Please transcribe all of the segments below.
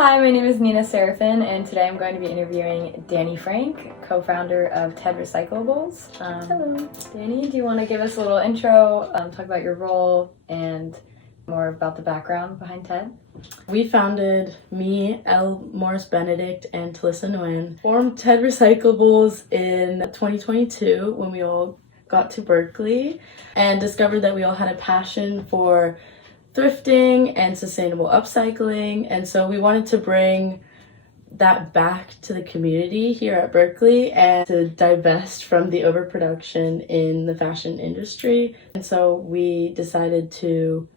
Hi, my name is Nina Serafin, and today I'm going to be interviewing Dani Frank, co-founder of TED Recyclables. Hello. Dani, do you want to give us a little intro, talk about your role, and more about the background behind TED? We founded, Morris-Benedict and Tesa NN, formed TED Recyclables in 2022 when we all got to Berkeley and discovered that we all had a passion for thrifting and sustainable upcycling, and so we wanted to bring that back to the community here at Berkeley and to divest from the overproduction in the fashion industry. And so we decided to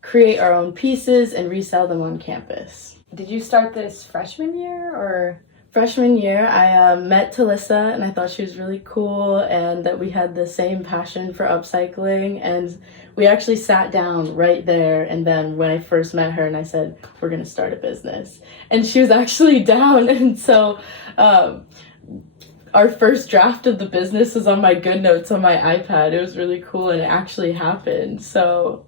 create our own pieces and resell them on campus. Did you start this freshman year or? Freshman year, I met Tesa and I thought she was really cool and that we had the same passion for upcycling, and we actually sat down right there. And then when I first met her and I said, we're gonna start a business, and she was actually down. And so our first draft of the business was on my good notes on my iPad. It was really cool and it actually happened. So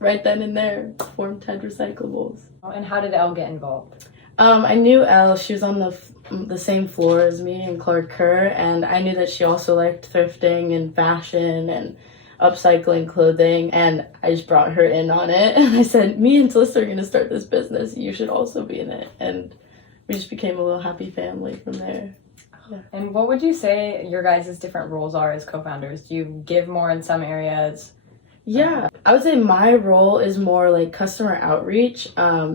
right then and there, formed TED Recyclables. And how did Elle get involved? I knew Elle. She was on the same floor as me and Clark Kerr, and I knew that she also liked thrifting and fashion and upcycling clothing, and I just brought her in on it. And I said, me and Tesa are going to start this business. You should also be in it. And we just became a little happy family from there. Yeah. And what would you say your guys' different roles are as co-founders? Do you give more in some areas? Yeah, I would say my role is more like customer outreach.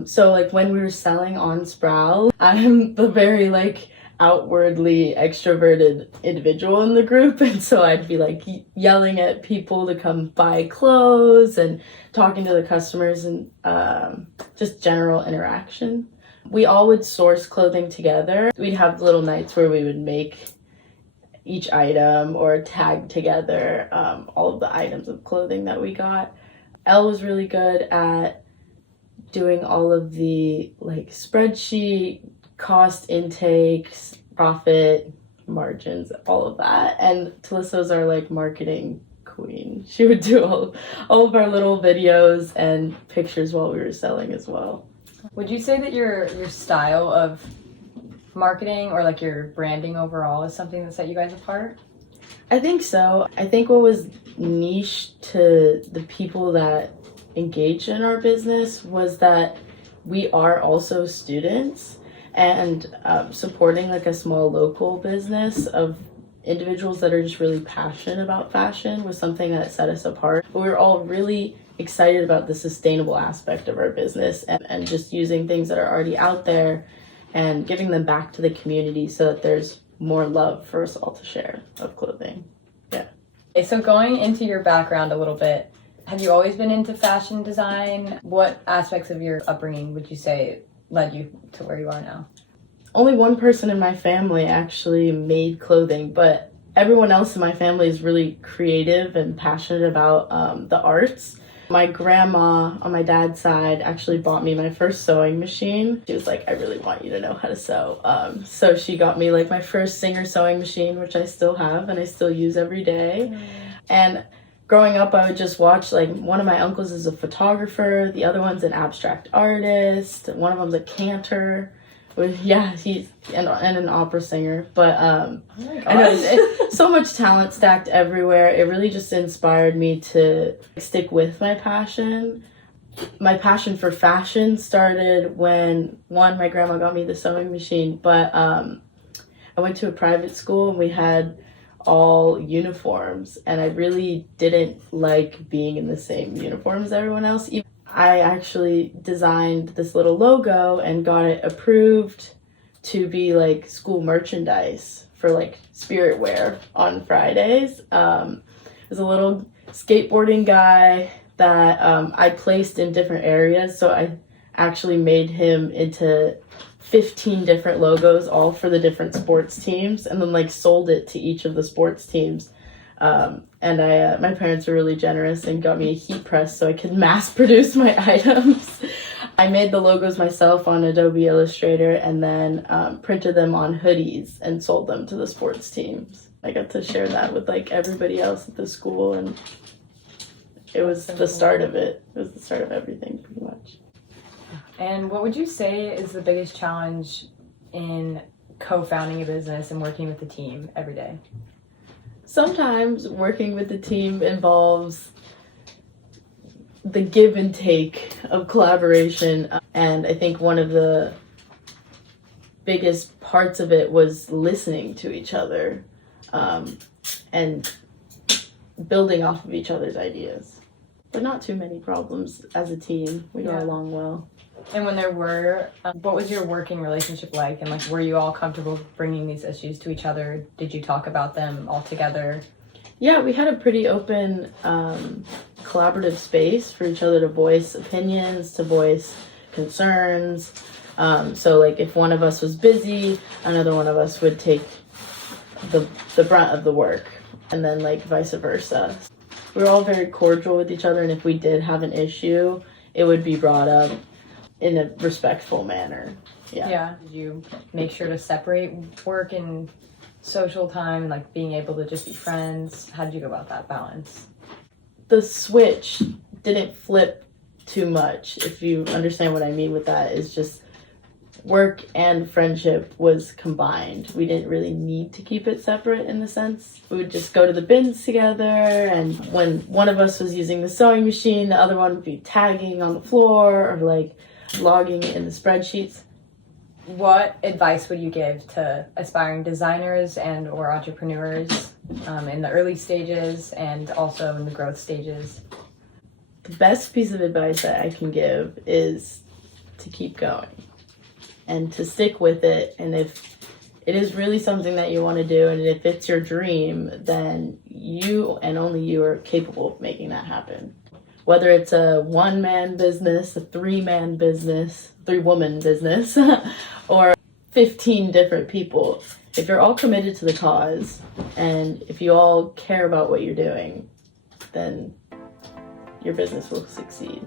So like when we were selling on Sproul, I'm the very like outwardly extroverted individual in the group, and so I'd be like yelling at people to come buy clothes and talking to the customers and just general interaction. We all would source clothing together. We'd have little nights where we would make each item or tag together all of the items of clothing that we got. Elle was really good at doing all of the like spreadsheet, cost intakes, profit margins, all of that. And Tesa's our like marketing queen. She would do all of our little videos and pictures while we were selling as well. Would you say that your style of marketing or like your branding overall is something that set you guys apart? I think so. I think what was niche to the people that engaged in our business was that we are also students, and supporting like a small local business of individuals that are just really passionate about fashion was something that set us apart. But we were all really excited about the sustainable aspect of our business and just using things that are already out there and giving them back to the community so that there's more love for us all to share of clothing. Yeah. Okay, so going into your background a little bit, have you always been into fashion design? What aspects of your upbringing would you say led you to where you are now? Only one person in my family actually made clothing, but everyone else in my family is really creative and passionate about the arts. My grandma on my dad's side actually bought me my first sewing machine. She was like, I really want you to know how to sew. So she got me like my first Singer sewing machine, which I still have and I still use every day. And growing up, I would just watch, like, one of my uncles is a photographer, the other one's an abstract artist, one of them's a cantor. Yeah, he's and an opera singer, but oh my I know so much talent stacked everywhere. It really just inspired me to stick with my passion. My passion for fashion started when, one, my grandma got me the sewing machine, but I went to a private school and we had all uniforms, and I really didn't like being in the same uniform as everyone else. I actually designed this little logo and got it approved to be like school merchandise for like spirit wear on Fridays. There's a little skateboarding guy that I placed in different areas, so I actually made him into 15 different logos, all for the different sports teams, and then like sold it to each of the sports teams. And my parents were really generous and got me a heat press so I could mass produce my items. I made the logos myself on Adobe Illustrator and then printed them on hoodies and sold them to the sports teams. I got to share that with like everybody else at the school, and it was the start of it. It was the start of everything pretty much. And what would you say is the biggest challenge in co-founding a business and working with the team every day? Sometimes working with the team involves the give and take of collaboration, and I think one of the biggest parts of it was listening to each other and building off of each other's ideas. But not too many problems as a team. We got along well. And when there were, what was your working relationship like? And like, were you all comfortable bringing these issues to each other? Did you talk about them all together? Yeah, we had a pretty open, collaborative space for each other to voice opinions, to voice concerns. So like if one of us was busy, another one of us would take the brunt of the work, and then like vice versa. We were all very cordial with each other, and if we did have an issue, it would be brought up in a respectful manner. Yeah. Did you make sure to separate work and social time, like being able to just be friends? How did you go about that balance? The switch didn't flip too much, if you understand what I mean with that. Is just work and friendship was combined. We didn't really need to keep it separate in the sense. We would just go to the bins together, and when one of us was using the sewing machine, the other one would be tagging on the floor or like logging in the spreadsheets. What advice would you give to aspiring designers and or entrepreneurs in the early stages and also in the growth stages? The best piece of advice that I can give is to keep going and to stick with it. And if it is really something that you want to do, and if it's your dream, then you and only you are capable of making that happen. Whether it's a one-man business, a three-man business, three-woman business, or 15 different people, if you're all committed to the cause and if you all care about what you're doing, then your business will succeed.